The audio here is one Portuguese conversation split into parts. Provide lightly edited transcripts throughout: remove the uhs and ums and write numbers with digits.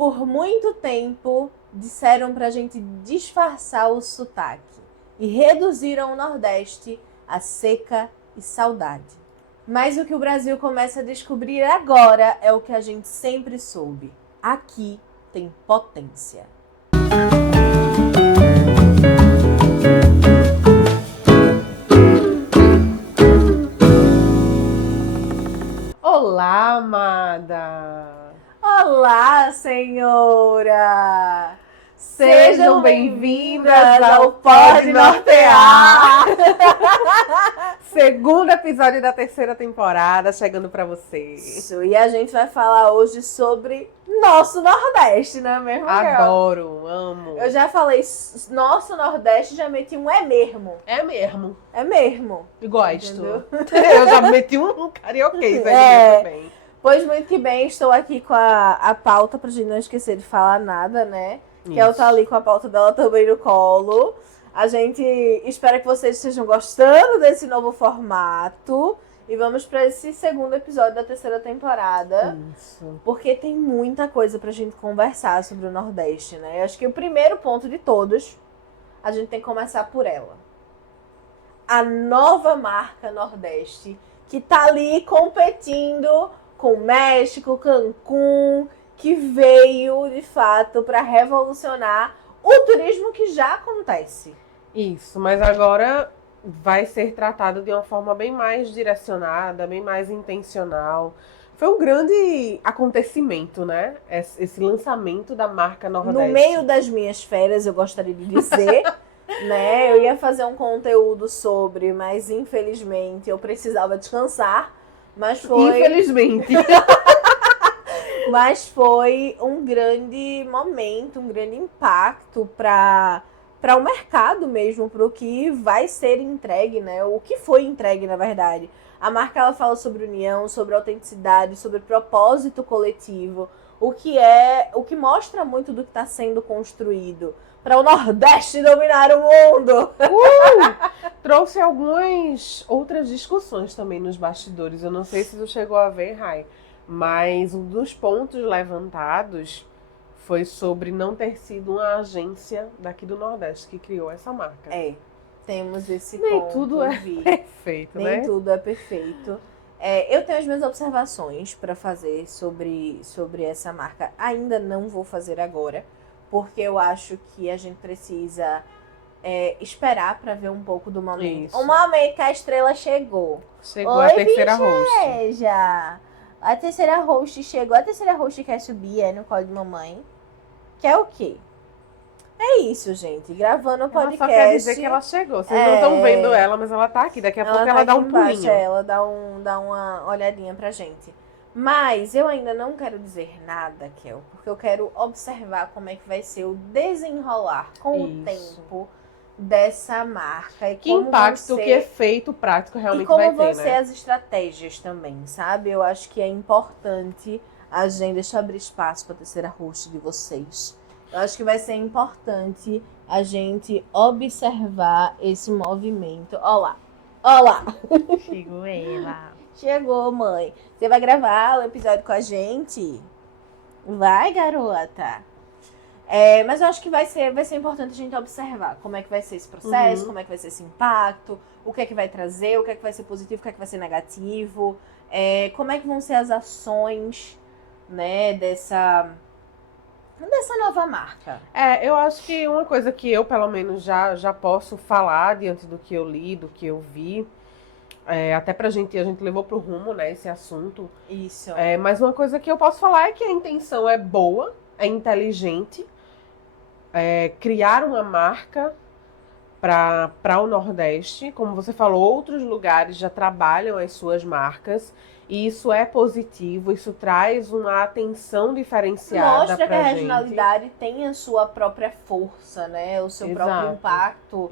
Por muito tempo, disseram pra gente disfarçar o sotaque e reduziram o Nordeste a seca e saudade. Mas o que o Brasil começa a descobrir agora é o que a gente sempre soube. Aqui tem potência. Olá, amada! Olá, senhora! Sejam bem-vindas ao Pode Nortear! Segundo episódio da terceira temporada chegando pra vocês. Isso, e a gente vai falar hoje sobre nosso Nordeste, não é mesmo, Carol? Adoro, amo. Eu já falei nosso Nordeste, já meti um é mesmo. É mesmo. É mesmo. Gosto. Entendeu? Eu já meti um carioquês aí também. Pois muito que bem, estou aqui com a pauta pra gente não esquecer de falar nada, né? Que ela tá ali com a pauta dela também no colo. A gente espera que vocês estejam gostando desse novo formato. E vamos para esse segundo episódio da terceira temporada. Isso. Porque tem muita coisa pra gente conversar sobre o Nordeste, né? Eu acho que o primeiro ponto de todos, a gente tem que começar por ela. A nova marca Nordeste, que tá ali competindo com México, Cancún, que veio, de fato, para revolucionar o turismo que já acontece. Isso, mas agora vai ser tratado de uma forma bem mais direcionada, bem mais intencional. Foi um grande acontecimento, né? Esse lançamento da marca Nordeste. No meio das minhas férias, eu gostaria de dizer, né? Eu ia fazer um conteúdo sobre, mas infelizmente eu precisava descansar. Mas foi... Infelizmente. Mas foi um grande momento, um grande impacto para o mercado mesmo, para o que vai ser entregue, né? O que foi entregue, na verdade. A marca ela fala sobre união, sobre autenticidade, sobre propósito coletivo, o que mostra muito do que está sendo construído para o Nordeste dominar o mundo. Trouxe algumas outras discussões também nos bastidores. Eu não sei se tu chegou a ver, Rai. Mas um dos pontos levantados foi sobre não ter sido uma agência daqui do Nordeste que criou essa marca. Temos esse Nem ponto. tudo é perfeito, né? Nem tudo é perfeito. Eu tenho as minhas observações para fazer sobre essa marca. Ainda não vou fazer agora, porque eu acho que a gente precisa esperar para ver um pouco do momento. Isso. O momento que a estrela chegou. Chegou Oi, a terceira host. Veja! A terceira host chegou. A terceira host quer subir no colo de mamãe. Quer o quê? É isso, gente. Gravando o podcast. Ela só quer dizer que ela chegou. Vocês não estão vendo ela, mas ela tá aqui. Daqui a pouco ela dá um pulinho. Ela dá uma olhadinha pra gente. Mas eu ainda não quero dizer nada, Kel, porque eu quero observar como é que vai ser o desenrolar com o tempo dessa marca. E que impacto, que efeito prático realmente vai ter, né? E como vão ser as estratégias também, sabe? Eu acho que é importante a gente... Deixa eu abrir espaço para a terceira host de vocês. Eu acho que vai ser importante a gente observar esse movimento. Olá! Olá! Chegou ela. Chegou, mãe. Você vai gravar o episódio com a gente? Vai, garota! Mas eu acho que vai ser importante a gente observar como é que vai ser esse processo, como é que vai ser esse impacto, o que é que vai trazer, o que é que vai ser positivo, o que é que vai ser negativo, como é que vão ser as ações, né, dessa nova marca. Eu acho que uma coisa que eu, pelo menos, já posso falar diante do que eu li, do que eu vi, até a gente levou pro rumo, né, esse assunto. Isso. Mas uma coisa que eu posso falar é que a intenção é boa, é inteligente, criar uma marca para o Nordeste. Como você falou, outros lugares já trabalham as suas marcas. E isso é positivo, isso traz uma atenção diferenciada. Mostra que a gente. regionalidade tem a sua própria força, né? O seu próprio impacto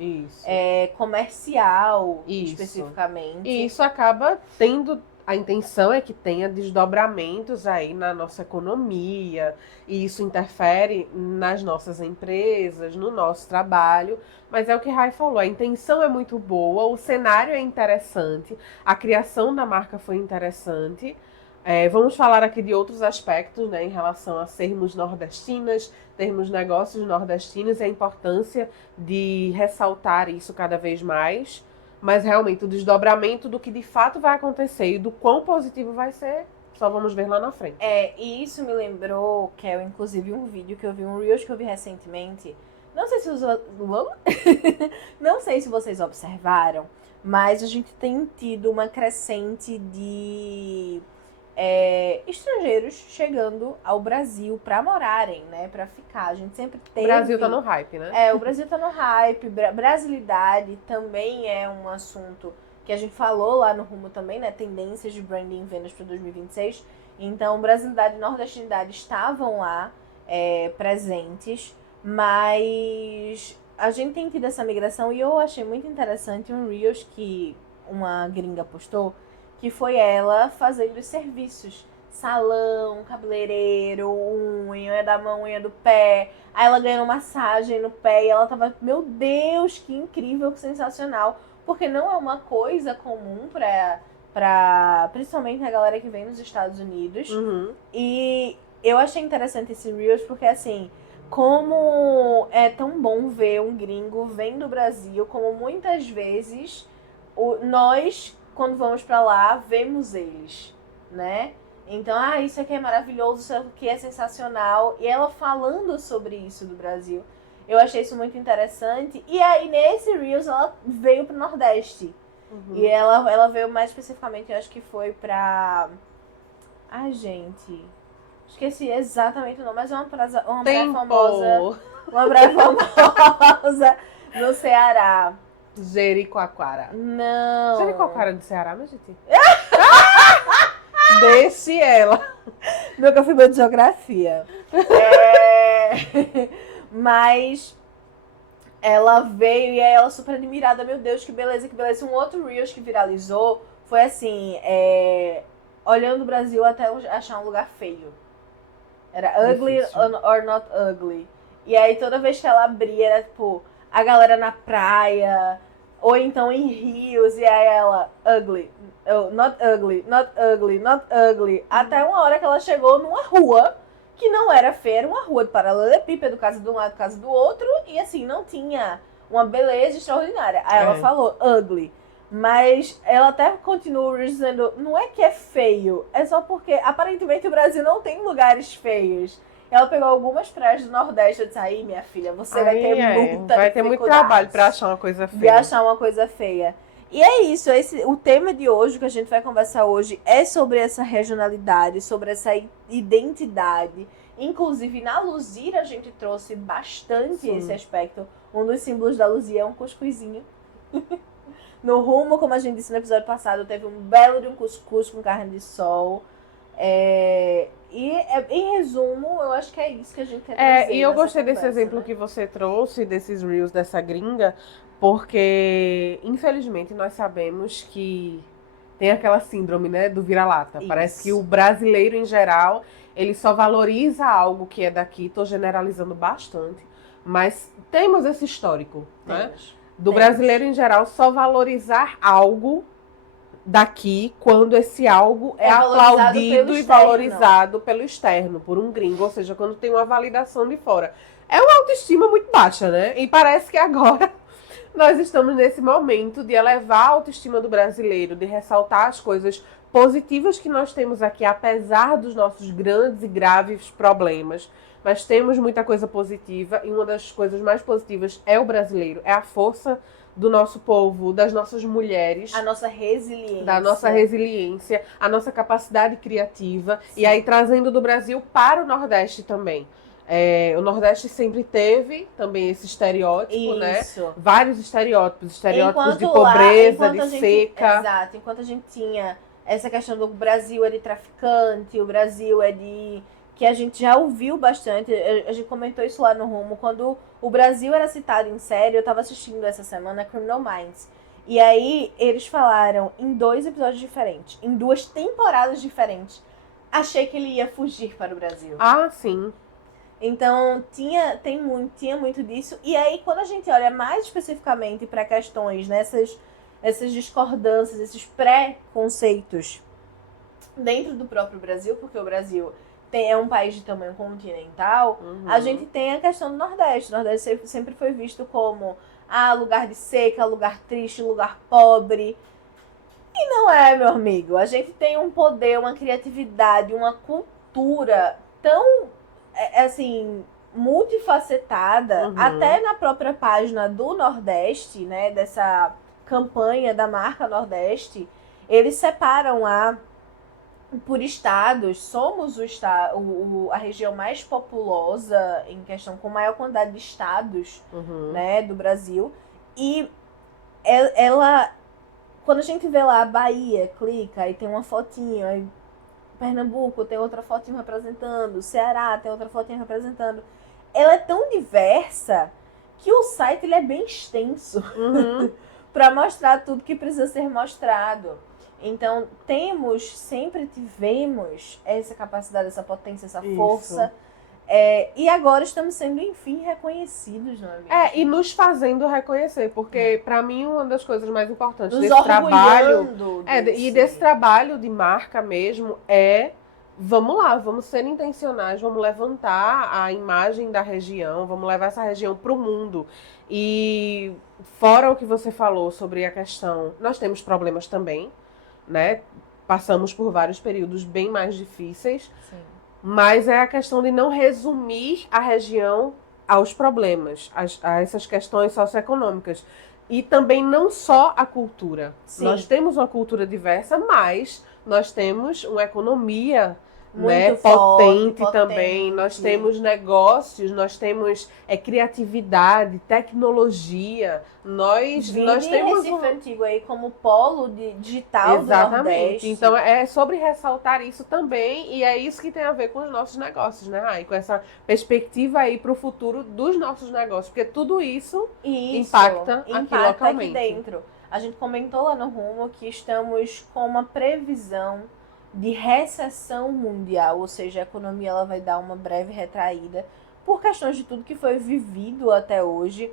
comercial, especificamente. E isso acaba tendo... A intenção é que tenha desdobramentos aí na nossa economia, e isso interfere nas nossas empresas, no nosso trabalho. Mas é o que Rai falou, a intenção é muito boa, o cenário é interessante, a criação da marca foi interessante. Vamos falar aqui de outros aspectos, né, em relação a sermos nordestinas, termos negócios nordestinos e a importância de ressaltar isso cada vez mais. Mas realmente o desdobramento do que de fato vai acontecer e do quão positivo vai ser, só vamos ver lá na frente. E isso me lembrou, que é inclusive um vídeo que eu vi, um Reels que eu vi recentemente. Não sei se não sei se vocês observaram, mas a gente tem tido uma crescente de estrangeiros chegando ao Brasil para morarem, né? Para ficar. A gente sempre O teve. Brasil tá no hype, né? O Brasil tá no hype. Brasilidade também é um assunto que a gente falou lá no Rumo também, né? Tendências de branding e vendas para 2026. Então, brasilidade e nordestinidade estavam lá presentes, mas a gente tem tido essa migração e eu achei muito interessante um Reels que uma gringa postou, que foi ela fazendo os serviços. Salão, cabeleireiro, unha da mão, unha do pé. Aí ela ganhou massagem no pé e ela tava, meu Deus, que incrível, que sensacional. Porque não é uma coisa comum pra principalmente a galera que vem nos Estados Unidos. Uhum. E eu achei interessante esse Reels porque, assim, como é tão bom ver um gringo vem do Brasil, como muitas vezes nós, quando vamos pra lá, vemos eles, né? Então, isso aqui é maravilhoso, isso aqui é sensacional. E ela falando sobre isso do Brasil, eu achei isso muito interessante. E aí, nesse Reels, ela veio pro Nordeste. Uhum. E ela veio mais especificamente, eu acho que foi pra... Ai, gente... Esqueci exatamente o nome, mas é uma praia famosa. Uma praia famosa no Ceará. Jericoacoara. Não. Jericoacoara do Ceará, minha gente? Deixe ela. Nunca fui boa de geografia. Mas ela veio e aí ela super admirada. Meu Deus, que beleza, que beleza. Um outro Reels que viralizou foi assim, olhando o Brasil até achar um lugar feio. Era ugly or not ugly. E aí toda vez que ela abria, era tipo, a galera na praia, ou então em rios, e aí ela, ugly, not ugly, not ugly, not ugly. Até uma hora que ela chegou numa rua que não era feia, era uma rua de paralelepípedo, casa de um lado, casa do outro, e assim, não tinha uma beleza extraordinária. Aí ela falou, ugly. Mas ela até continua dizendo, não é que é feio, é só porque aparentemente o Brasil não tem lugares feios. Ela pegou algumas praias do Nordeste e disse, aí minha filha, você vai ter muito trabalho pra achar uma coisa feia. De achar uma coisa feia. E é isso, o tema de hoje, que a gente vai conversar hoje, é sobre essa regionalidade, sobre essa identidade. Inclusive, na Luzira a gente trouxe bastante esse aspecto. Um dos símbolos da Luzia é um cuscuzinho. No Rumo, como a gente disse no episódio passado, teve um belo de um cuscuz com carne de sol. Em resumo, eu acho que é isso que a gente quer trazer. E eu gostei desse conversa, exemplo, né, que você trouxe, desses Reels dessa gringa, porque, infelizmente, nós sabemos que tem aquela síndrome, né, do vira-lata. Parece que o brasileiro, em geral, ele só valoriza algo que é daqui. Tô generalizando bastante, mas temos esse histórico, né? Do brasileiro, em geral, só valorizar algo daqui quando esse algo é aplaudido e valorizado pelo externo, por um gringo, ou seja, quando tem uma validação de fora. É uma autoestima muito baixa, né? E parece que agora nós estamos nesse momento de elevar a autoestima do brasileiro, de ressaltar as coisas positivas que nós temos aqui, apesar dos nossos grandes e graves problemas. Mas temos muita coisa positiva e uma das coisas mais positivas é o brasileiro, é a força do nosso povo, das nossas mulheres. A nossa resiliência. Da nossa resiliência, a nossa capacidade criativa. Sim. E aí trazendo do Brasil para o Nordeste também. O Nordeste sempre teve também esse estereótipo, né? Vários estereótipos de pobreza, de seca. Exato, enquanto a gente tinha essa questão do Brasil é de traficante, o Brasil é de... que a gente já ouviu bastante, a gente comentou isso lá no Rumo, quando o Brasil era citado em série, eu tava assistindo essa semana Criminal Minds, e aí eles falaram em 2 episódios diferentes, em 2 temporadas diferentes, achei que ele ia fugir para o Brasil. Ah, sim. Então, tinha muito disso, e aí quando a gente olha mais especificamente para questões, essas discordâncias, esses pré-conceitos dentro do próprio Brasil, porque o Brasil é um país de tamanho continental, a gente tem a questão do Nordeste. O Nordeste sempre foi visto como lugar de seca, lugar triste, lugar pobre. E não é, meu amigo. A gente tem um poder, uma criatividade, uma cultura tão, assim, multifacetada, até na própria página do Nordeste, né, dessa campanha da marca Nordeste, eles separam lá por estados. Somos a região mais populosa em questão, com maior quantidade de estados, né, do Brasil. E ela, quando a gente vê lá a Bahia, clica, aí tem uma fotinho, aí Pernambuco tem outra fotinho representando, Ceará tem outra fotinho representando. Ela é tão diversa que o site ele é bem extenso para mostrar tudo que precisa ser mostrado. Então, sempre tivemos essa capacidade, essa potência, essa força. E agora estamos sendo, enfim, reconhecidos, não é mesmo? E nos fazendo reconhecer, porque para mim uma das coisas mais importantes desse trabalho e desse trabalho de marca mesmo vamos lá, vamos ser intencionais, vamos levantar a imagem da região, vamos levar essa região para o mundo. E fora o que você falou sobre a questão, nós temos problemas também, né? Passamos por vários períodos bem mais difíceis. Sim. Mas é a questão de não resumir a região aos problemas, a essas questões socioeconômicas. E também não só a cultura. Sim. Nós temos uma cultura diversa, mas nós temos uma economia muito potente também. Nós temos negócios, nós temos criatividade, tecnologia. Nós temos Recife Antigo aí como polo digital do Nordeste. Então é sobre ressaltar isso também, e é isso que tem a ver com os nossos negócios, né, Rai? Com essa perspectiva aí para o futuro dos nossos negócios, porque tudo isso impacta aqui localmente. Aqui dentro. A gente comentou lá no Rumo que estamos com uma previsão de recessão mundial, ou seja, a economia ela vai dar uma breve retraída por questões de tudo que foi vivido até hoje.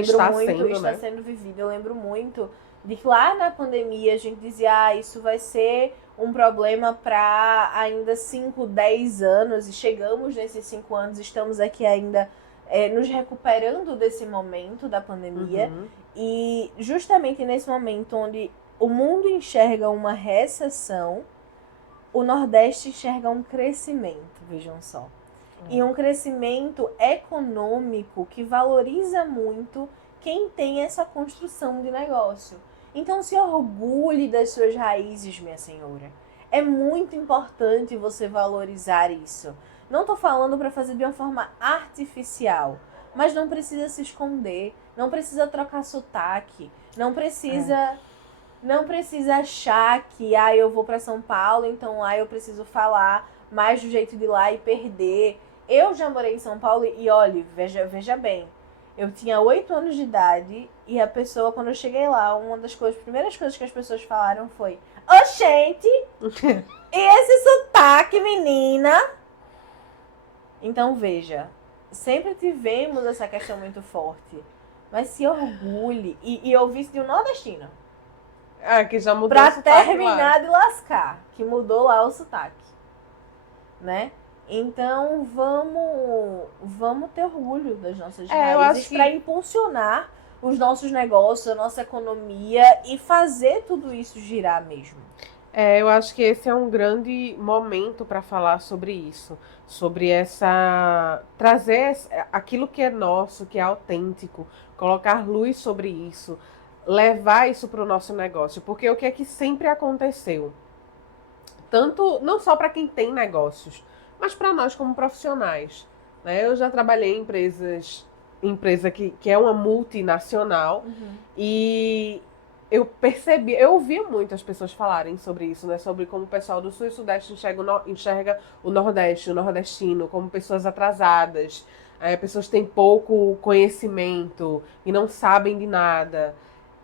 Está sendo vivido. Eu lembro muito de que lá na pandemia a gente dizia, isso vai ser um problema para ainda 5, 10 anos, e chegamos nesses 5 anos, estamos aqui ainda nos recuperando desse momento da pandemia. E justamente nesse momento onde o mundo enxerga uma recessão, o Nordeste enxerga um crescimento, vejam só. E um crescimento econômico que valoriza muito quem tem essa construção de negócio. Então se orgulhe das suas raízes, minha senhora. É muito importante você valorizar isso. Não estou falando para fazer de uma forma artificial, mas não precisa se esconder, não precisa trocar sotaque, não precisa achar que eu vou para São Paulo, então eu preciso falar mais do jeito de lá e perder. Eu já morei em São Paulo e olha, veja bem, eu tinha 8 anos de idade e a pessoa, quando eu cheguei lá, uma das primeiras coisas que as pessoas falaram foi: oxente, e esse sotaque, menina? Então veja, sempre tivemos essa questão muito forte, mas se orgulhe e ouvir isso de um nordestino. Que já mudou pra terminar de lascar, que mudou lá o sotaque, né? Então vamos ter orgulho das nossas raízes para impulsionar os nossos negócios, a nossa economia e fazer tudo isso girar mesmo. Eu acho que esse é um grande momento para falar sobre isso, sobre trazer aquilo que é nosso, que é autêntico, colocar luz sobre isso, levar isso para o nosso negócio, porque o que é que sempre aconteceu? Tanto, não só para quem tem negócios, mas para nós como profissionais, né? Eu já trabalhei em empresa que é uma multinacional, e eu ouvia muitas pessoas falarem sobre isso, né? Sobre como o pessoal do Sul e Sudeste enxerga o Nordeste, o nordestino, como pessoas atrasadas, pessoas que têm pouco conhecimento e não sabem de nada.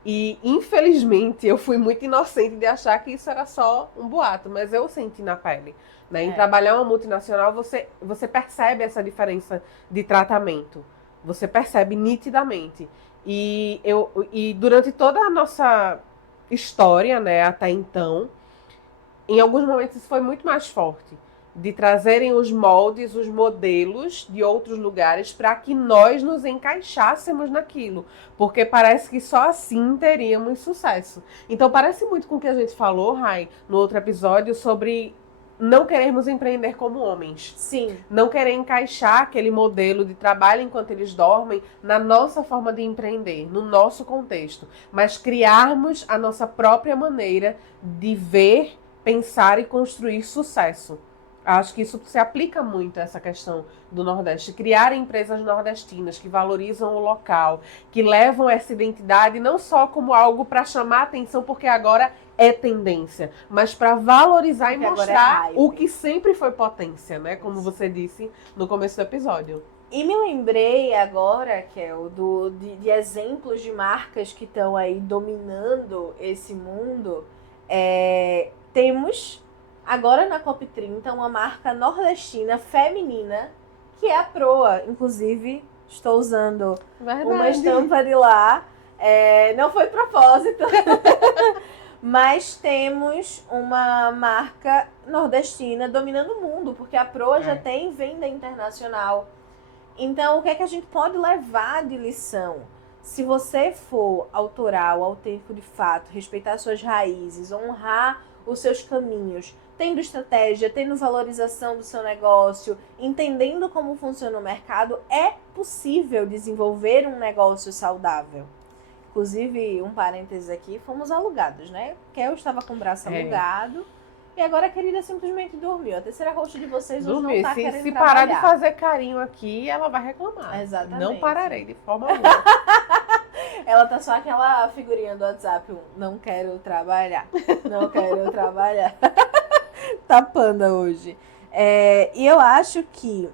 E, infelizmente, eu fui muito inocente de achar que isso era só um boato, mas eu senti na pele, né? Em trabalhar uma multinacional, você percebe essa diferença de tratamento. Você percebe nitidamente. E durante toda a nossa história, né, até então, em alguns momentos isso foi muito mais forte. De trazerem os moldes, os modelos de outros lugares para que nós nos encaixássemos naquilo. Porque parece que só assim teríamos sucesso. Então parece muito com o que a gente falou, Rai, no outro episódio, sobre não querermos empreender como homens. Sim. Não querer encaixar aquele modelo de trabalho enquanto eles dormem na nossa forma de empreender, no nosso contexto. Mas criarmos a nossa própria maneira de ver, pensar e construir sucesso. Acho que isso se aplica muito a essa questão do Nordeste. Criar empresas nordestinas que valorizam o local, que levam essa identidade não só como algo para chamar atenção, porque agora é tendência, mas para valorizar Porque e agora é mostrar hype. o que sempre foi potência, né? Como você disse no começo do episódio. E me lembrei agora, Kel, de exemplos de marcas que estão aí dominando esse mundo. Temos agora na COP30 uma marca nordestina feminina que é a Proa. Inclusive, estou usando uma estampa de lá. Não foi propósito. Mas temos uma marca nordestina dominando o mundo, porque a Proa já tem venda internacional. Então, o que é que a gente pode levar de lição? Se você for autoral, autêntico de fato, respeitar suas raízes, honrar os seus caminhos, tendo estratégia, tendo valorização do seu negócio, entendendo como funciona o mercado, é possível desenvolver um negócio saudável. Inclusive, um parênteses aqui, fomos alugados, né? Kel estava com o braço alugado. E agora a querida simplesmente dormiu. A terceira host de vocês hoje não tá querendo Se trabalhar. parar de fazer carinho aqui, ela vai reclamar. Exatamente. Não pararei de forma alguma. Ela tá só aquela figurinha do WhatsApp. Não quero trabalhar. Não quero trabalhar. Tá panda hoje. E eu acho que,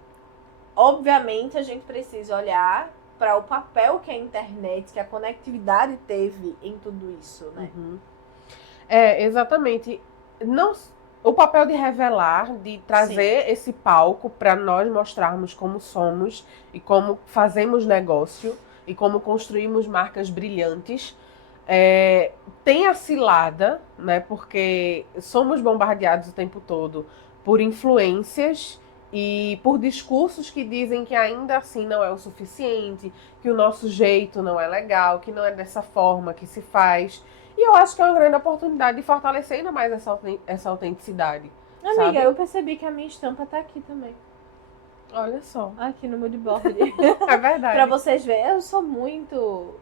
obviamente, a gente precisa olhar para o papel que a internet, que a conectividade teve em tudo isso, né? Uhum. Exatamente. O papel de revelar, de trazer esse palco para nós mostrarmos como somos e como fazemos negócio e como construímos marcas brilhantes. Tem a cilada, né? Porque somos bombardeados o tempo todo por influências e por discursos que dizem que ainda assim não é o suficiente, que o nosso jeito não é legal, que não é dessa forma que se faz. E eu acho que é uma grande oportunidade de fortalecer ainda mais essa autenticidade. Amiga, sabe? eu percebi que a minha estampa tá aqui também. Olha só. Aqui no moodboard. É verdade. Pra vocês verem, eu sou muito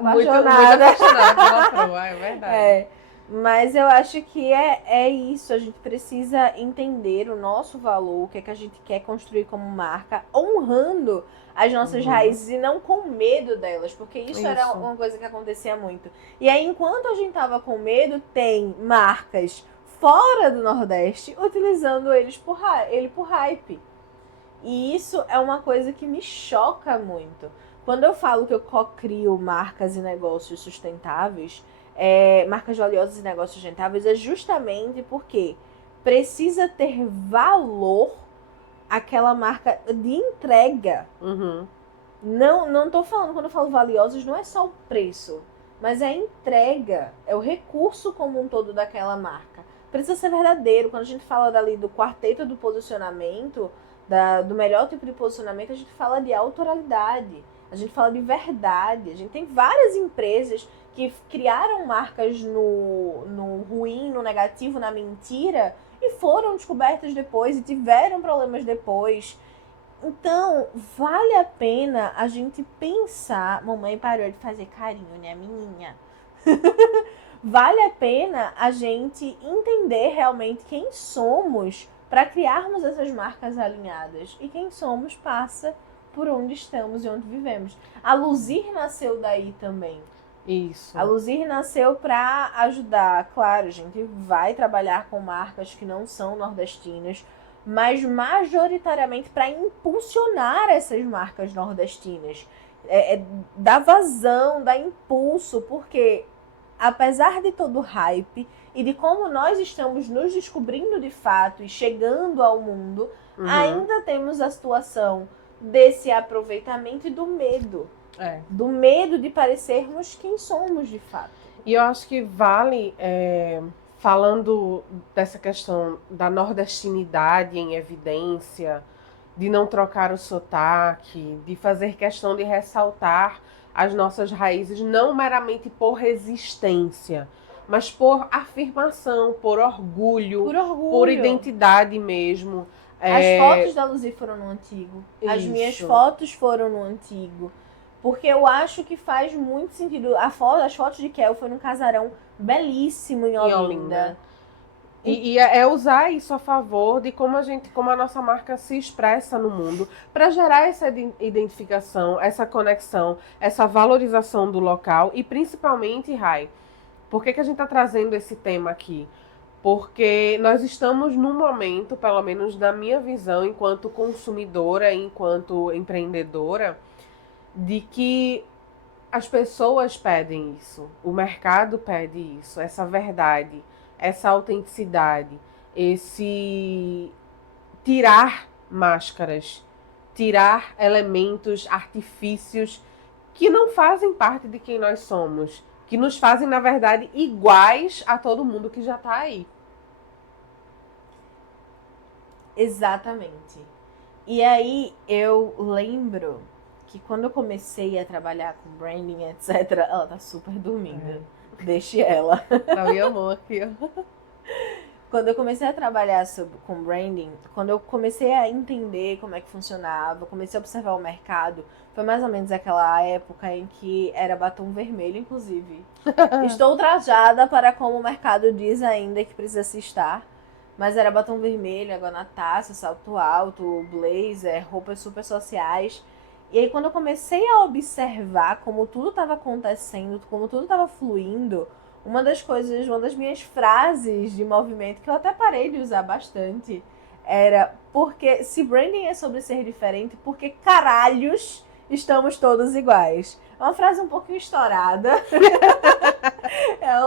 Muito apaixonada. apaixonada pela Proa, é verdade. Mas eu acho que é isso. A gente precisa entender o nosso valor, o que é que a gente quer construir como marca, honrando as nossas raízes e não com medo delas, porque isso era uma coisa que acontecia muito. E aí, enquanto a gente tava com medo, tem marcas fora do Nordeste utilizando ele por hype. E isso é uma coisa que me choca muito. Quando eu falo que eu co-crio marcas e negócios sustentáveis, marcas valiosas e negócios sustentáveis, é justamente porque precisa ter valor aquela marca de entrega. Uhum. Não tô falando, quando eu falo valiosos, não é só o preço, mas é a entrega, é o recurso como um todo daquela marca. Precisa ser verdadeiro. Quando a gente fala dali do quarteto do posicionamento, do melhor tipo de posicionamento, a gente fala de autoralidade, a gente fala de verdade. A gente tem várias empresas que criaram marcas no ruim, no negativo, na mentira, e foram descobertas depois e tiveram problemas depois. Então, vale a pena a gente pensar... Mamãe parou de fazer carinho, né, menininha? Vale a pena a gente entender realmente quem somos para criarmos essas marcas alinhadas. E quem somos passa por onde estamos e onde vivemos. A Luzir nasceu daí também. Isso. A Luzir nasceu para ajudar. Claro, a gente vai trabalhar com marcas que não são nordestinas, mas majoritariamente para impulsionar essas marcas nordestinas. Dar vazão, dar impulso, porque apesar de todo o hype e de como nós estamos nos descobrindo de fato e chegando ao mundo, ainda temos a situação desse aproveitamento e do medo. Do medo de parecermos quem somos de fato. E eu acho que vale falando dessa questão da nordestinidade em evidência, de não trocar o sotaque, de fazer questão de ressaltar as nossas raízes, não meramente por resistência, mas por afirmação, por orgulho, por identidade mesmo. As fotos da Luzi foram no antigo. As minhas fotos foram no antigo. Porque eu acho que faz muito sentido. As fotos de Kel foi num casarão belíssimo em Olinda. E é usar isso a favor de como a nossa marca se expressa no mundo, para gerar essa identificação, essa conexão, essa valorização do local e principalmente, Rai, por que a gente está trazendo esse tema aqui? Porque nós estamos num momento, pelo menos na minha visão, enquanto consumidora, enquanto empreendedora, de que as pessoas pedem isso, o mercado pede isso, essa verdade, essa autenticidade, esse tirar máscaras, tirar elementos, artifícios que não fazem parte de quem nós somos, que nos fazem, na verdade, iguais a todo mundo que já está aí. Exatamente. E aí eu lembro que quando eu comecei a trabalhar com branding, etc., ela tá super dormindo. Deixe ela. Não, me amou aqui, ó. Quando eu comecei a trabalhar com branding, quando eu comecei a entender como é que funcionava, comecei a observar o mercado, foi mais ou menos aquela época em que era batom vermelho, inclusive. Estou trajada para como o mercado diz ainda que precisa se estar. Mas era batom vermelho, água na taça, salto alto, blazer, roupas super sociais. E aí quando eu comecei a observar como tudo estava acontecendo, como tudo estava fluindo, uma das minhas frases de movimento, que eu até parei de usar bastante, era: porque se branding é sobre ser diferente, porque caralhos estamos todos iguais. É uma frase um pouquinho estourada. É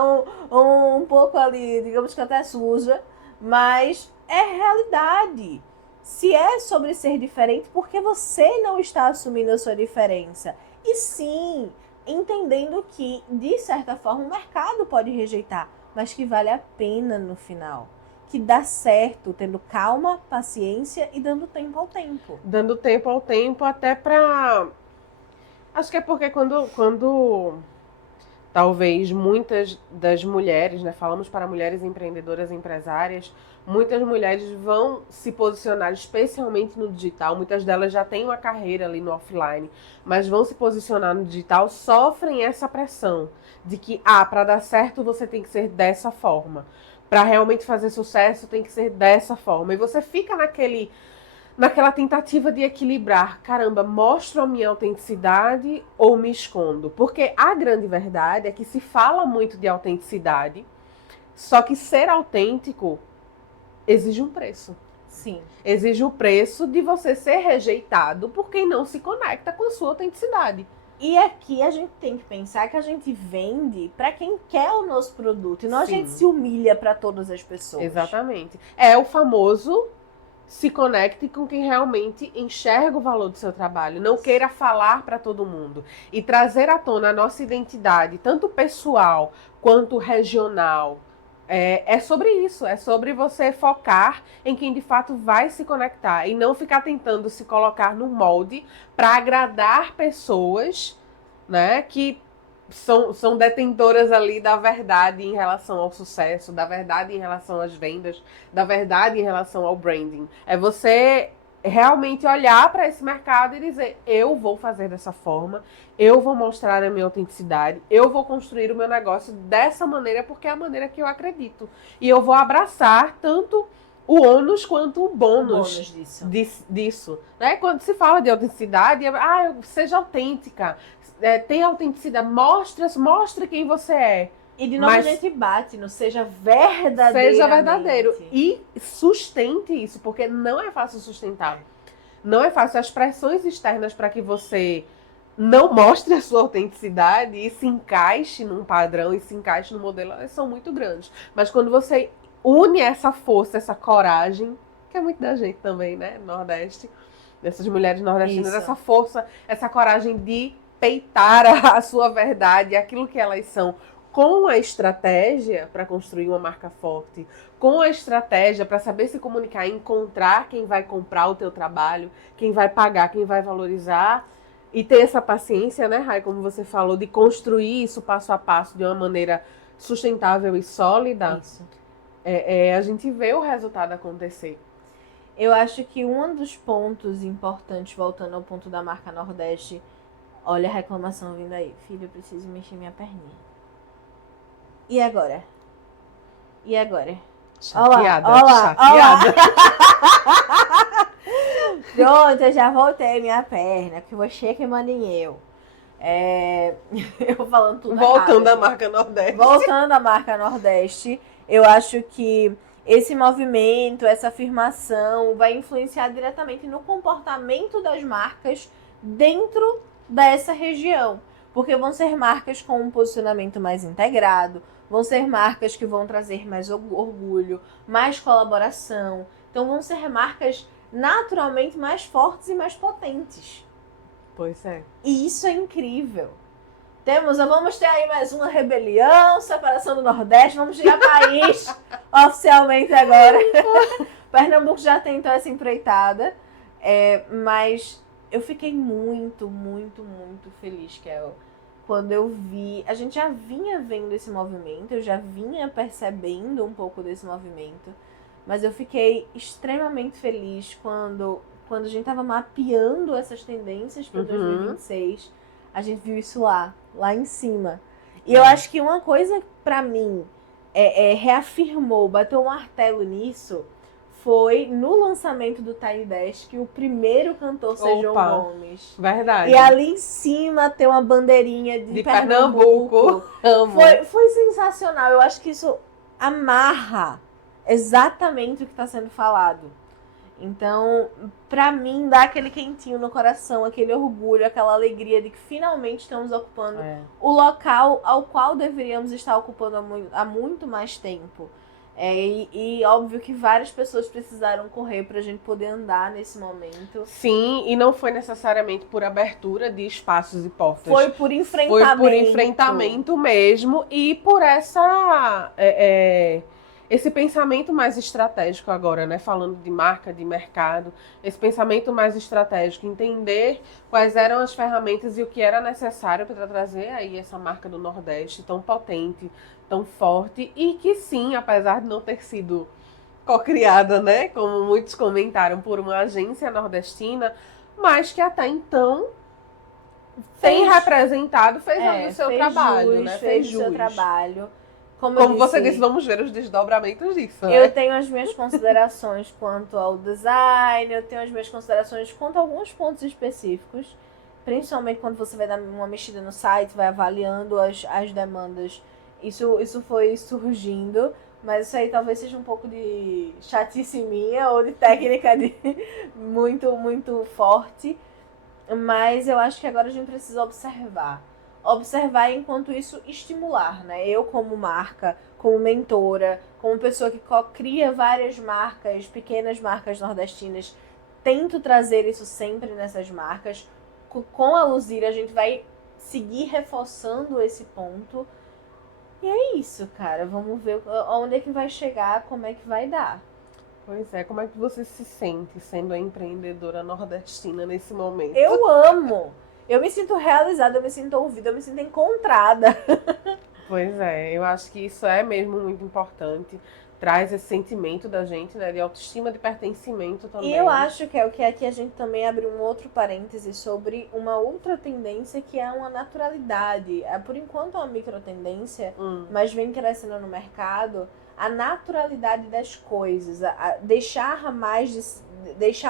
um pouco ali, digamos que até suja. Mas é realidade. Se é sobre ser diferente, por que você não está assumindo a sua diferença? E sim, entendendo que, de certa forma, o mercado pode rejeitar, mas que vale a pena no final. Que dá certo, tendo calma, paciência e dando tempo ao tempo. Dando tempo ao tempo, até pra... Acho que é porque quando talvez muitas das mulheres, né, falamos para mulheres empreendedoras e empresárias, muitas mulheres vão se posicionar especialmente no digital, muitas delas já têm uma carreira ali no offline, mas vão se posicionar no digital, sofrem essa pressão de que, para dar certo você tem que ser dessa forma, para realmente fazer sucesso tem que ser dessa forma, e você fica naquela tentativa de equilibrar, caramba, mostro a minha autenticidade ou me escondo? Porque a grande verdade é que se fala muito de autenticidade, só que ser autêntico exige um preço. Sim. Exige o preço de você ser rejeitado por quem não se conecta com a sua autenticidade. E aqui a gente tem que pensar que a gente vende para quem quer o nosso produto, e não a gente se humilha para todas as pessoas. Exatamente. É o famoso: se conecte com quem realmente enxerga o valor do seu trabalho. Não queira falar para todo mundo. E trazer à tona a nossa identidade, tanto pessoal quanto regional. É sobre isso. É sobre você focar em quem de fato vai se conectar. E não ficar tentando se colocar no molde para agradar pessoas, né, que são detentoras ali da verdade em relação ao sucesso, da verdade em relação às vendas, da verdade em relação ao branding. É você realmente olhar para esse mercado e dizer: eu vou fazer dessa forma, eu vou mostrar a minha autenticidade, eu vou construir o meu negócio dessa maneira porque é a maneira que eu acredito. E eu vou abraçar tanto o ônus quanto o bônus disso. Né? Quando se fala de autenticidade, seja autêntica. Tenha autenticidade, mostre quem você é. E de novo a gente bate, não seja verdadeiro. Seja verdadeiro. E sustente isso, porque não é fácil sustentar. Não é fácil. As pressões externas para que você não mostre a sua autenticidade e se encaixe num padrão e se encaixe no modelo, elas são muito grandes. Mas quando você une essa força, essa coragem, que é muito da gente também, né? Nordeste, dessas mulheres nordestinas, essa força, essa coragem de peitar a sua verdade, aquilo que elas são, com a estratégia para construir uma marca forte, com a estratégia para saber se comunicar, encontrar quem vai comprar o teu trabalho, quem vai pagar, quem vai valorizar, e ter essa paciência, né, Rai, como você falou, de construir isso passo a passo de uma maneira sustentável e sólida, Isso. a gente vê o resultado acontecer. Eu acho que um dos pontos importantes, voltando ao ponto da marca Nordeste, olha a reclamação vindo aí. Filho, eu preciso mexer minha perninha. E agora? E agora? Chateada, Olá, olá, chateada. Pronto, eu já voltei minha perna, porque você que manda em eu. Eu falando tudo Voltando à errado, marca Nordeste. Voltando à marca Nordeste, eu acho que esse movimento, essa afirmação vai influenciar diretamente no comportamento das marcas dentro dessa região. Porque vão ser marcas com um posicionamento mais integrado, vão ser marcas que vão trazer mais orgulho, mais colaboração. Então vão ser marcas naturalmente mais fortes e mais potentes. Pois é. E isso é incrível. Vamos ter aí mais uma rebelião, separação do Nordeste, vamos tirar país oficialmente agora. Pernambuco já tentou essa empreitada, mas eu fiquei muito, muito, muito feliz, Kel, quando eu vi. A gente já vinha vendo esse movimento, eu já vinha percebendo um pouco desse movimento, mas eu fiquei extremamente feliz quando a gente estava mapeando essas tendências para 2026, a gente viu isso lá em cima. E eu acho que uma coisa para mim reafirmou, bateu um martelo nisso, foi no lançamento do Tiny Desk que o primeiro cantor ser João Gomes. Verdade. E ali em cima tem uma bandeirinha de Pernambuco. Amo. Foi sensacional. Eu acho que isso amarra exatamente o que está sendo falado. Então, pra mim, dá aquele quentinho no coração, aquele orgulho, aquela alegria de que finalmente estamos ocupando o local ao qual deveríamos estar ocupando há muito mais tempo. E óbvio que várias pessoas precisaram correr pra gente poder andar nesse momento. Sim, e não foi necessariamente por abertura de espaços e portas. Foi por enfrentamento. Foi por enfrentamento mesmo e por esse pensamento mais estratégico agora, né? Falando de marca, de mercado, esse pensamento mais estratégico, entender quais eram as ferramentas e o que era necessário para trazer aí essa marca do Nordeste tão potente, tão forte e que sim, apesar de não ter sido co-criada, né? Como muitos comentaram, por uma agência nordestina, mas que até então tem representado, fez ali o seu trabalho, né? Fez o seu trabalho. Como você disse, vamos ver os desdobramentos disso, né? Eu tenho as minhas considerações quanto ao design, eu tenho as minhas considerações quanto a alguns pontos específicos, principalmente quando você vai dar uma mexida no site, vai avaliando as demandas. Isso foi surgindo, mas isso aí talvez seja um pouco de chatice minha ou de técnica muito, muito forte. Mas eu acho que agora a gente precisa observar e, enquanto isso, estimular, né? Eu, como marca, como mentora, como pessoa que cria várias marcas, pequenas marcas nordestinas, tento trazer isso sempre nessas marcas. Com a Luzira, a gente vai seguir reforçando esse ponto. E é isso, cara. Vamos ver onde é que vai chegar, como é que vai dar. Pois é, como é que você se sente sendo a empreendedora nordestina nesse momento? Eu amo! Eu me sinto realizada, eu me sinto ouvida, eu me sinto encontrada. Pois é, eu acho que isso é mesmo muito importante. Traz esse sentimento da gente, né, de autoestima, de pertencimento também. E eu acho que é o que aqui a gente também abre um outro parêntese sobre uma outra tendência que é uma naturalidade. Por enquanto é uma microtendência, mas vem crescendo no mercado. A naturalidade das coisas, deixar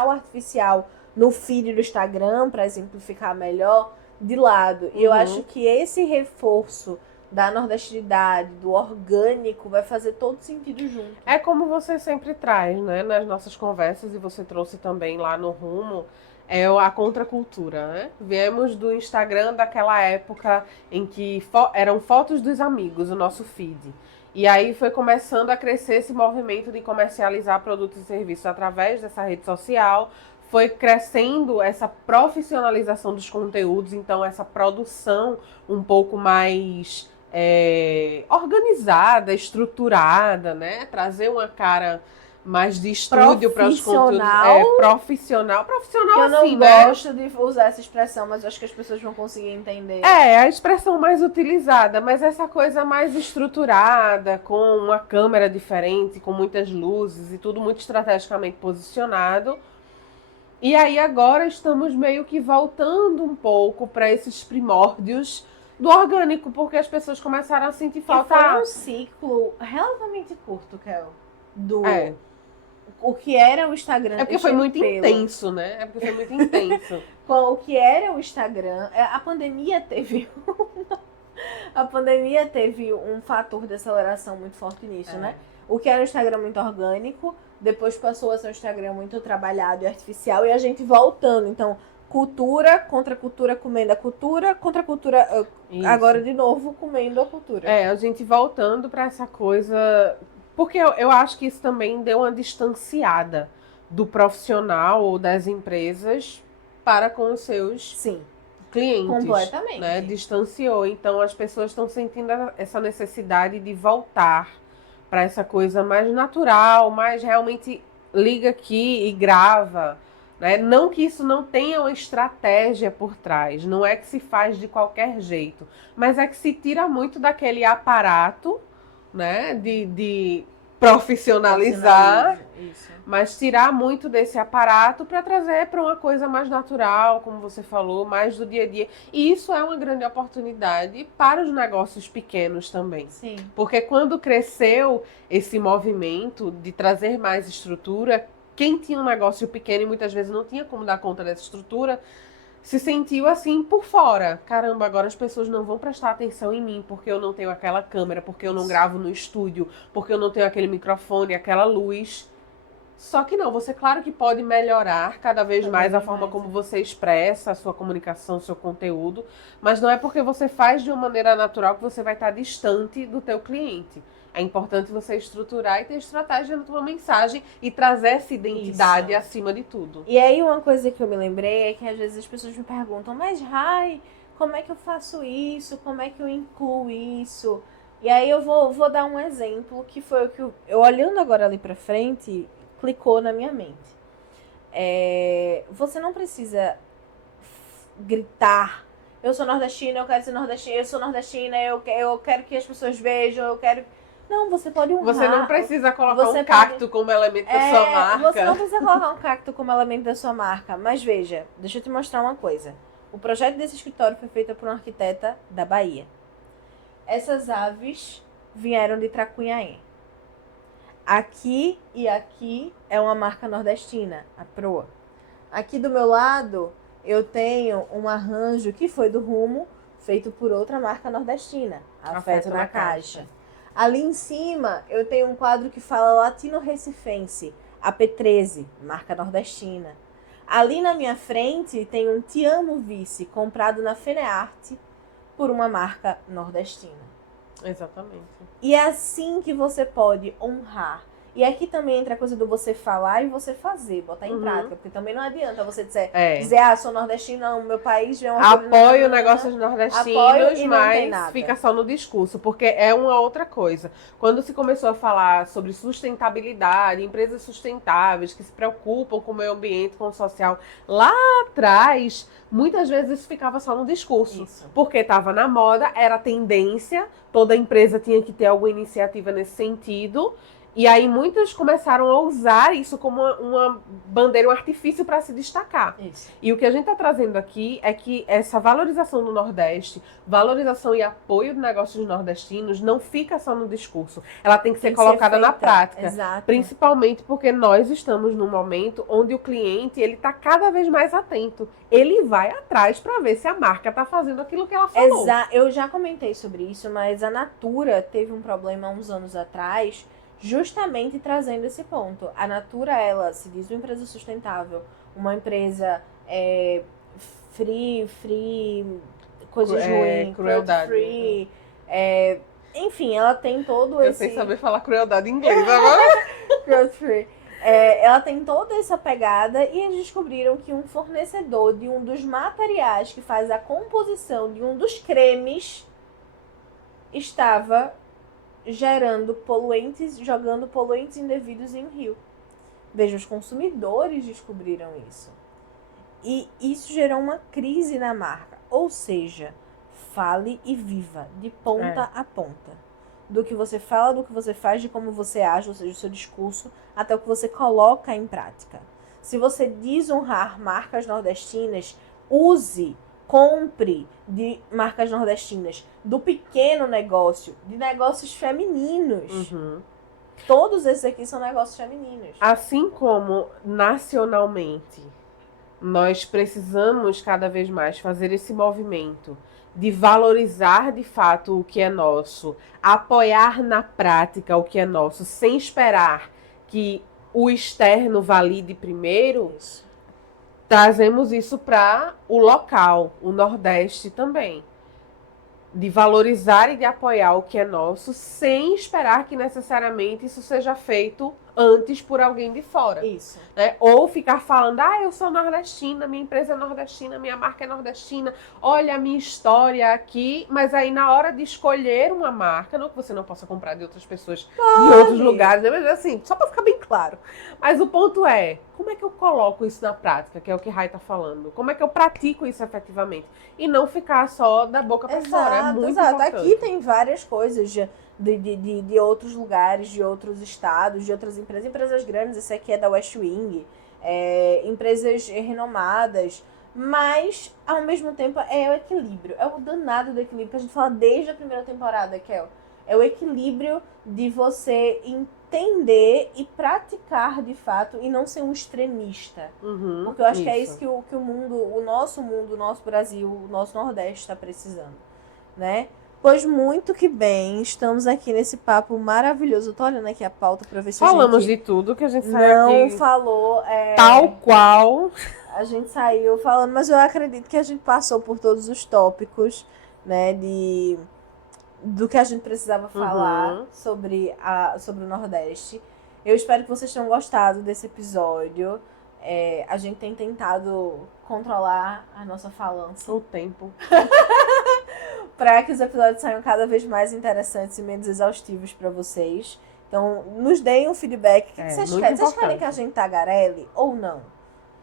o artificial no feed do Instagram, para exemplificar melhor, de lado. E eu acho que esse reforço da nordestinidade, do orgânico, vai fazer todo sentido junto. É como você sempre traz, né, nas nossas conversas, e você trouxe também lá no Rumo, a contracultura, né? Viemos do Instagram daquela época em que eram fotos dos amigos, o nosso feed. E aí foi começando a crescer esse movimento de comercializar produtos e serviços através dessa rede social. Foi crescendo essa profissionalização dos conteúdos, então essa produção um pouco mais organizada, estruturada, né? Trazer uma cara mais de estúdio para os conteúdos. Profissional. Profissional, eu assim, não né? gosto de usar essa expressão, mas eu acho que as pessoas vão conseguir entender. É a expressão mais utilizada, mas essa coisa mais estruturada, com uma câmera diferente, com muitas luzes e tudo muito estrategicamente posicionado. E aí agora estamos meio que voltando um pouco para esses primórdios do orgânico, porque as pessoas começaram a sentir falta. E foi um ciclo relativamente curto, Kel, do o que era o Instagram. É porque foi muito intenso, né? É porque foi muito intenso. Com o que era o Instagram, a pandemia teve um fator de aceleração muito forte nisso, né? O que era o Instagram muito orgânico, depois passou a ser um Instagram muito trabalhado e artificial, e a gente voltando. Então, cultura contra cultura comendo a cultura, contra a cultura agora de novo comendo a cultura. A gente voltando para essa coisa, porque eu acho que isso também deu uma distanciada do profissional ou das empresas para com os seus clientes. Completamente. Né? Distanciou. Então as pessoas estão sentindo essa necessidade de voltar para essa coisa mais natural, mais realmente liga aqui e grava. Né? Não que isso não tenha uma estratégia por trás, não é que se faz de qualquer jeito, mas é que se tira muito daquele aparato, né, de profissionalizar, mas tirar muito desse aparato para trazer para uma coisa mais natural, como você falou, mais do dia a dia. E isso é uma grande oportunidade para os negócios pequenos também. Sim. Porque quando cresceu esse movimento de trazer mais estrutura, quem tinha um negócio pequeno e muitas vezes não tinha como dar conta dessa estrutura, se sentiu assim por fora. Caramba, agora as pessoas não vão prestar atenção em mim porque eu não tenho aquela câmera, porque eu não gravo no estúdio, porque eu não tenho aquele microfone, aquela luz. Só que não, você claro que pode melhorar cada vez mais a forma como você expressa a sua comunicação, o seu conteúdo, mas não é porque você faz de uma maneira natural que você vai estar distante do teu cliente. É importante você estruturar e ter estratégia na tua mensagem e trazer essa identidade acima de tudo. E aí uma coisa que eu me lembrei é que às vezes as pessoas me perguntam, mas Rai, como é que eu faço isso? Como é que eu incluo isso? E aí eu vou dar um exemplo que foi o que eu olhando agora ali pra frente, clicou na minha mente. Você não precisa gritar, eu sou nordestina, eu quero ser nordestina, eu sou nordestina, eu quero que as pessoas vejam, eu quero... Não, você pode honrar. Você não precisa colocar um cacto como elemento da sua marca. Você não precisa colocar um cacto como elemento da sua marca. Mas veja, deixa eu te mostrar uma coisa. O projeto desse escritório foi feito por uma arquiteta da Bahia. Essas aves vieram de Tracunhaém. Aqui e aqui é uma marca nordestina, a Proa. Aqui do meu lado eu tenho um arranjo que foi do Rumo, feito por outra marca nordestina, Afeto na Caixa. Ali em cima, eu tenho um quadro que fala Latino Recifense, a P13, marca nordestina. Ali na minha frente, tem um Te Amo Vice, comprado na Fenearte, por uma marca nordestina. Exatamente. E é assim que você pode honrar. E aqui também entra a coisa do você falar e você fazer, botar em prática. Porque também não adianta você dizer, sou nordestina, o meu país é uma apoio negócios nordestinos, mas fica só no discurso, porque é uma outra coisa. Quando se começou a falar sobre sustentabilidade, empresas sustentáveis que se preocupam com o meio ambiente, com o social, lá atrás, muitas vezes isso ficava só no discurso. Porque estava na moda, era tendência, toda empresa tinha que ter alguma iniciativa nesse sentido. E aí muitos começaram a usar isso como uma bandeira, um artifício para se destacar. Isso. E o que a gente está trazendo aqui é que essa valorização do Nordeste, valorização e apoio de negócios nordestinos não fica só no discurso. Ela tem que ser colocada na prática. Exato. Principalmente porque nós estamos num momento onde o cliente ele está cada vez mais atento. Ele vai atrás para ver se a marca está fazendo aquilo que ela falou. Eu já comentei sobre isso, mas a Natura teve um problema há uns anos atrás, justamente trazendo esse ponto. A Natura, ela se diz uma empresa sustentável, uma empresa free, coisas ruins, crueldade. Free, enfim, ela tem todo Eu sei saber falar crueldade em inglês agora. Cruelty free. Ela tem toda essa pegada e eles descobriram que um fornecedor de um dos materiais que faz a composição de um dos cremes estava jogando poluentes indevidos em um rio. Veja, os consumidores descobriram isso. E isso gerou uma crise na marca. Ou seja, fale e viva, de ponta a ponta. Do que você fala, do que você faz, de como você age, ou seja, o seu discurso, até o que você coloca em prática. Se você desonrar marcas nordestinas, compre de marcas nordestinas, do pequeno negócio, de negócios femininos. Todos esses aqui são negócios femininos. Assim como nacionalmente nós precisamos cada vez mais fazer esse movimento de valorizar de fato o que é nosso, apoiar na prática o que é nosso, sem esperar que o externo valide primeiro, trazemos isso para o local, o Nordeste também. De valorizar e de apoiar o que é nosso, sem esperar que necessariamente isso seja feito antes por alguém de fora. Isso. Né? Ou ficar falando, eu sou nordestina, minha empresa é nordestina, minha marca é nordestina, olha a minha história aqui, mas aí na hora de escolher uma marca, não que você não possa comprar de outras pessoas de outros lugares, né? Mas assim, só para ficar bem claro. Mas o ponto é, como é que eu coloco isso na prática, que é o que Rai está falando? Como é que eu pratico isso efetivamente? E não ficar só da boca para fora, é muito importante. Aqui tem várias coisas de outros lugares, de outros estados, de outras empresas grandes. Esse aqui é da West Wing, empresas renomadas, mas ao mesmo tempo é o equilíbrio, é o danado do equilíbrio que a gente fala desde a primeira temporada, Kel. É o equilíbrio de você entender e praticar de fato e não ser um extremista. Porque eu acho que é isso que o nosso Brasil, o nosso Nordeste está precisando, né? Pois muito que bem, estamos aqui nesse papo maravilhoso. Eu tô olhando aqui a pauta pra ver se falamos de tudo que a gente saiu não aqui falou. Tal qual. A gente saiu falando, mas eu acredito que a gente passou por todos os tópicos, né, do que a gente precisava falar sobre o Nordeste. Eu espero que vocês tenham gostado desse episódio. A gente tem tentado controlar a nossa falança. O tempo. Para que os episódios saiam cada vez mais interessantes e menos exaustivos para vocês. Então, nos deem um feedback. O que vocês querem? Vocês querem que a gente tagarele ou não?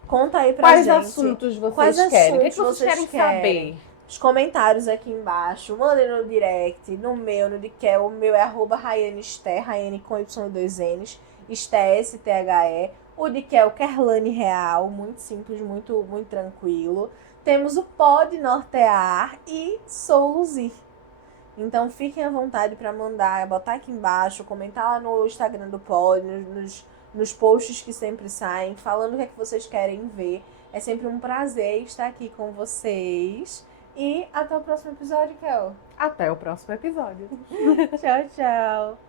Conta aí pra gente. Quais assuntos vocês querem? O que vocês querem saber? Os comentários aqui embaixo. Mandem no direct, no meu, no de Kel. O meu é @RaianeSté, Raiane com Y e 2 N's. Esté, STHE. O de Kel, Kerlane Real. Muito simples, muito, muito tranquilo. Temos o Pode Nortear e Sou Luzir. Então fiquem à vontade para mandar, botar aqui embaixo, comentar lá no Instagram do Pod, nos posts que sempre saem, falando o que é que vocês querem ver. É sempre um prazer estar aqui com vocês. E até o próximo episódio, Kel. Até o próximo episódio. Tchau, tchau.